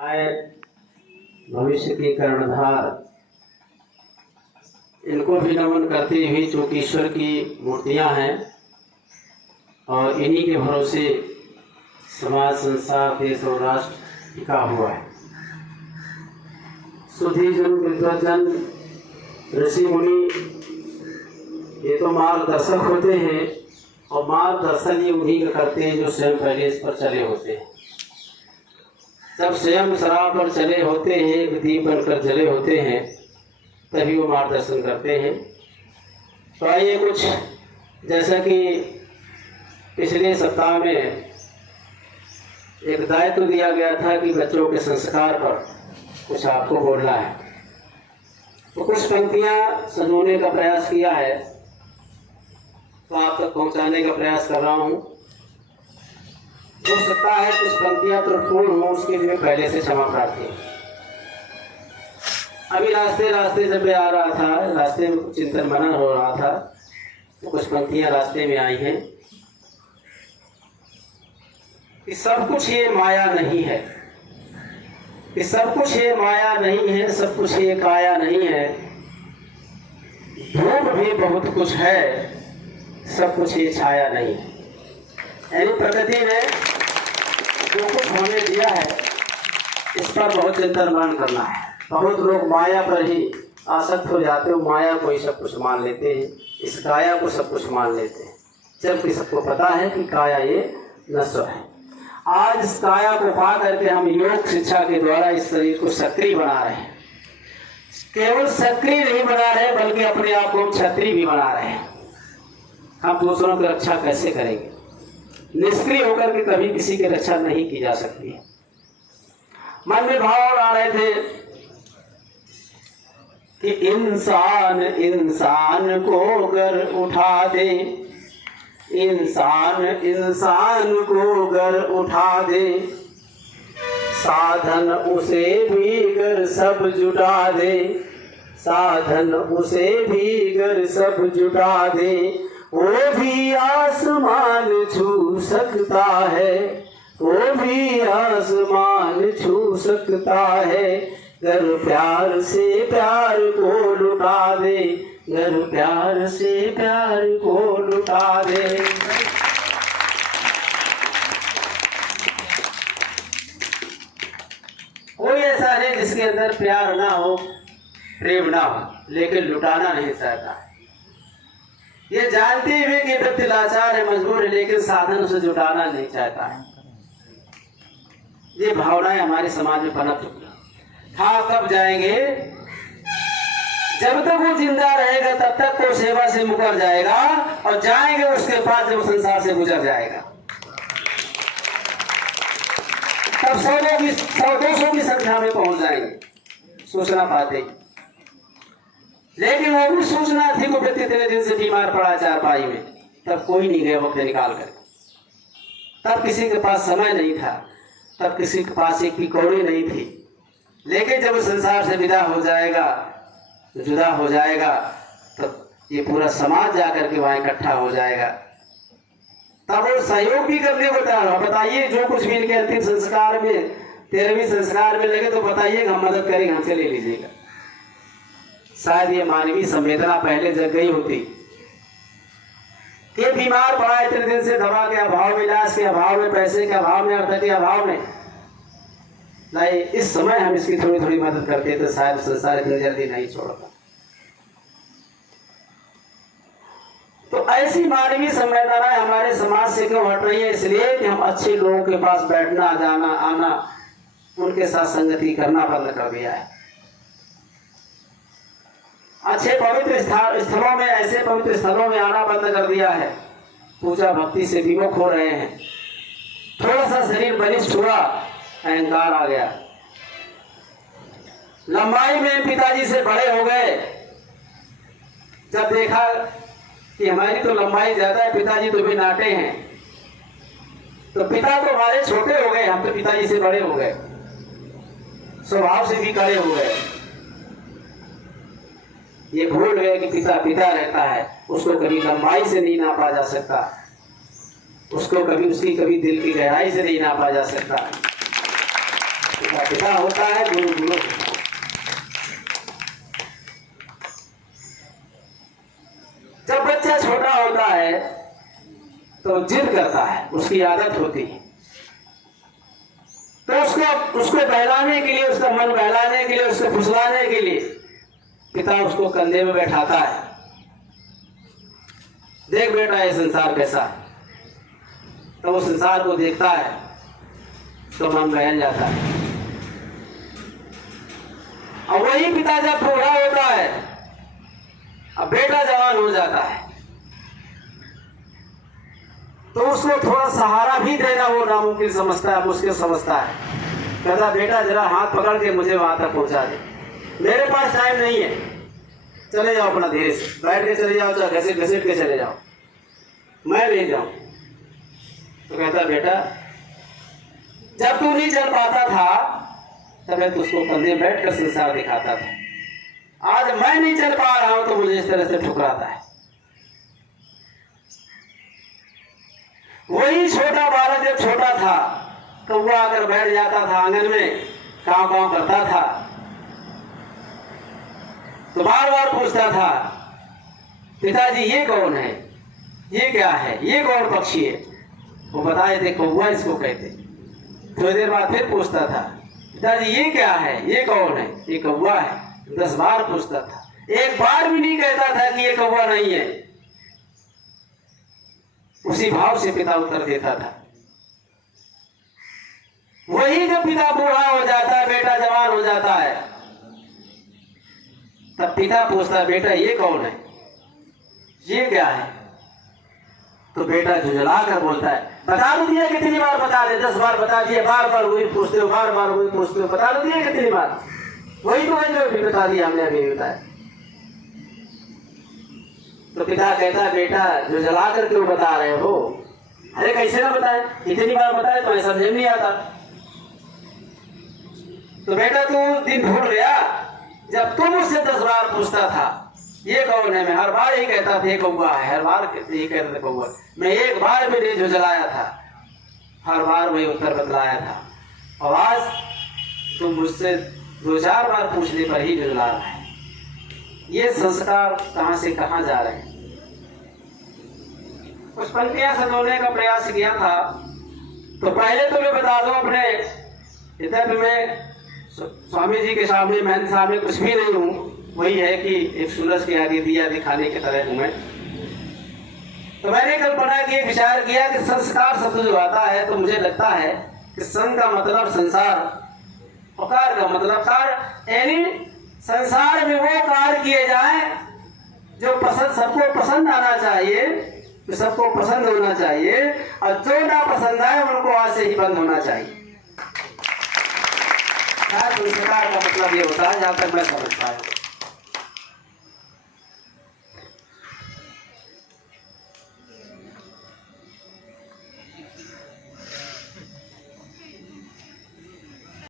आए भविष्य के कर्णधार, इनको भी नमन करते हुए चूंकि ईश्वर की मूर्तियां हैं और इन्हीं के भरोसे समाज, संसार, देश और राष्ट्र टिका हुआ है। सुधी जन, विद्वजन, ऋषि मुनि ये तो मार्गदर्शक होते हैं और मार्गदर्शन ये उन्हीं का करते हैं जो स्वयं पहले इस पर चले होते हैं। जब स्वयं शराब पर चले होते हैं, विधि बनकर चले होते हैं, तभी वो मार्गदर्शन करते हैं। तो आइए कुछ, जैसा कि पिछले सप्ताह में एक दायित्व दिया गया था कि बच्चों के संस्कार पर कुछ आपको बोलना है, तो कुछ पंक्तियां संजोने का प्रयास किया है, तो आप तक पहुंचाने का प्रयास कर रहा हूं। हो सकता है कुछ पंक्तियां त्रुटिपूर्ण हो, उसके लिए पहले से क्षमा प्रार्थी। अभी रास्ते जब मैं आ रहा था, रास्ते में कुछ चिंतन मनन हो रहा था, तो कुछ पंक्तियां रास्ते में आई हैं कि सब कुछ ये माया नहीं है, कि सब कुछ ये माया नहीं है, सब कुछ ये काया नहीं है, धूप भी बहुत कुछ है, सब कुछ ये छाया नहीं है। यानी प्रकृति ने जो कुछ हमें दिया है, इस पर बहुत चिंतन मनन करना है। बहुत लोग माया पर ही आसक्त हो जाते हो, माया को ही सब कुछ मान लेते हैं, इस काया को सब कुछ मान लेते हैं, जबकि सबको पता है कि काया ये नश्वर है। आज इस काया को पा करके हम योग शिक्षा के द्वारा इस शरीर को सक्रिय बना रहे हैं। केवल सक्रिय नहीं बना रहे, बल्कि अपने आप को क्षत्रिय भी बना रहे हैं। हम दूसरों की रक्षा कैसे करेंगे? निष्क्रिय होकर के कभी किसी की रक्षा नहीं की जा सकती है। मन में भाव आ रहे थे कि इंसान इंसान को गर उठा दे, इंसान इंसान को गर उठा दे, साधन उसे भी गर सब जुटा दे, साधन उसे भी गर सब जुटा दे, वो भी आसमान छू सकता है, वो भी आसमान छू सकता है, गर प्यार से प्यार को लुटा दे, गर प्यार से प्यार को लुटा दे। कोई ऐसा नहीं जिसके अंदर प्यार ना हो, प्रेम ना हो, लेकिन लुटाना नहीं चाहता है। ये जानते हुए कि व्यक्ति लाचार है, मजबूर है, लेकिन साधन उसे जुटाना नहीं चाहता है। ये भावनाएं हमारे समाज में पनप चुकी है। हाँ, कब जाएंगे? जब तक वो जिंदा रहेगा तब तक वो सेवा से मुकर जाएगा, और जाएंगे उसके बाद जब संसार से गुजर जाएगा, तब 100-200 की संख्या में पहुंच जाएंगे, सूचना पाते। लेकिन वो भी सूचना थी को व्यक्ति 3 दिन से बीमार पड़ा चारपाई में, तब कोई नहीं गया वक्त निकाल कर, तब किसी के पास समय नहीं था, तब किसी के पास एक भी कौड़ी नहीं थी। लेकिन जब संसार से विदा हो जाएगा, जुदा हो जाएगा, तब ये पूरा समाज जाकर के वहां इकट्ठा हो जाएगा, तब वो सहयोग भी करने को तैयार हो। बताइए, जो कुछ भी इनके अंतिम संस्कार में, 13वीं संस्कार में लगे, तो बताइए हम मदद करेंगे, हमसे ले लीजिएगा। शायद ये मानवीय संवेदना पहले जग गई होती कि बीमार पड़ा है 3 दिन से, दवा के अभाव में, इलाज के अभाव में, पैसे के अभाव में, अर्थ के अभाव में, नहीं, इस समय हम इसकी थोड़ी थोड़ी मदद करते तो शायद संसार इतनी जल्दी नहीं छोड़ता। तो ऐसी मानवीय संवेदना हमारे समाज से क्यों हट रही है? इसलिए कि हम अच्छे लोगों के पास बैठना, जाना, आना, उनके साथ संगति करना बंद कर दिया है। अच्छे पवित्र स्थलों में, ऐसे पवित्र स्थलों में आना बंद कर दिया है। पूजा भक्ति से विमुख हो रहे हैं। थोड़ा सा शरीर बलिष्ठ हुआ, अहंकार आ गया। लंबाई में पिताजी से बड़े हो गए, जब देखा कि हमारी तो लंबाई ज्यादा है, पिताजी तो भी नाटे हैं, तो पिता तो हमारे छोटे हो गए, हम तो पिताजी से बड़े हो गए, स्वभाव से भी कड़े हो गए। ये भूल गए कि पिता पिता रहता है, उसको कभी लंबाई से नहीं नापा जा सकता, उसको कभी उसकी कभी दिल की गहराई से नहीं नापा जा सकता। पिता पिता होता है, गुरु गुरु होता है। जब बच्चा छोटा होता है तो जिद करता है, उसकी आदत होती है, तो उसको बहलाने के लिए, उसका मन बहलाने के लिए, उसको फुसलाने के लिए पिता उसको कंधे में बैठाता है। देख बेटा ये संसार कैसा है, तो वो संसार को देखता है तो मन बहल जाता है। और वही पिता जब बूढ़ा होता है, अब बेटा जवान हो जाता है, तो उसको थोड़ा सहारा भी देना वो नामुमकिन समझता है, मुश्किल समझता है। कहता बेटा जरा हाथ पकड़ के मुझे वहां तक पहुंचा दे, मेरे पास टाइम नहीं है, चले जाओ अपना धीरे से, बैठ के चले जाओ, चाहे घसीट घसीट के चले जाओ, मैं ले जाऊं। तो कहता बेटा जब तू नहीं चल पाता था तब मैं तुझको कंधे बैठ कर संसार दिखाता था, आज मैं नहीं चल पा रहा हूं तो मुझे इस तरह से ठुकराता है। वही छोटा बालक जब छोटा था तो वो आकर बैठ जाता था आंगन में, कांव कांव करता था, तो बार बार पूछता था पिताजी ये कौन है, ये क्या है, ये कौन पक्षी है। वो बताए थे कौवा इसको कहते। थोड़ी देर बाद फिर पूछता था पिताजी ये क्या है, ये कौन है, ये कौवा है। 10 बार पूछता था, एक बार भी नहीं कहता था कि ये कौवा नहीं है। उसी भाव से पिता उत्तर देता था। वही जब पिता बूढ़ा हो जाता है, बेटा जवान हो जाता है, तब पिता पूछता है बेटा ये कौन है, ये क्या है। तो बेटा झुंझला कर बोलता है बता दो दिया, कितनी बार बता दे, 10 बार बता दिया, बार बार वही पूछते हो, बार बार वही पूछते हो, बता दो दिया कितनी बार, वही तो है जो अभी बता दिया हमने, अभी बताया। तो पिता कहता है बेटा झुंझला कर क्यों बता रहे हो, अरे कैसे ना बताए, इतनी बार बताए तो समझ नहीं आता। तो बेटा तू दिन भूल गया जब तुम मुझसे 10 बार पूछता था ये कौन है, मैं हर बार यही कहता था ये कौवा है, हर बार यही कहता था कौवा, मैं एक बार भी नहीं झुंझलाया था, हर बार वही उत्तर बतलाया था। और आज तुम मुझसे 2-4 बार पूछने पर ही झुंझला रहा है। ये संस्कार कहां से कहां जा रहे हैं। कुछ पंक्तियां संजोने का प्रयास किया था। तो पहले तो मैं बता दूं अपने इधर में स्वामी जी के सामने, महंत सामने कुछ भी नहीं हूं, वही है कि एक सूरज के आगे दिया दिखाने की तरह हूं मैं। तो मैंने कल्पना की, विचार किया कि संस्कार शब्द जो आता है तो मुझे लगता है कि संघ का मतलब संसार और कार्य का मतलब कार्य, यानी संसार में वो कार्य किए जाए जो पसंद, सबको पसंद आना चाहिए, तो सबको पसंद होना चाहिए, और जो ना पसंद आए उनको आज से ही बंद होना चाहिए। संस्कार का मतलब ये होता है जहां तक मैं समझ पाया।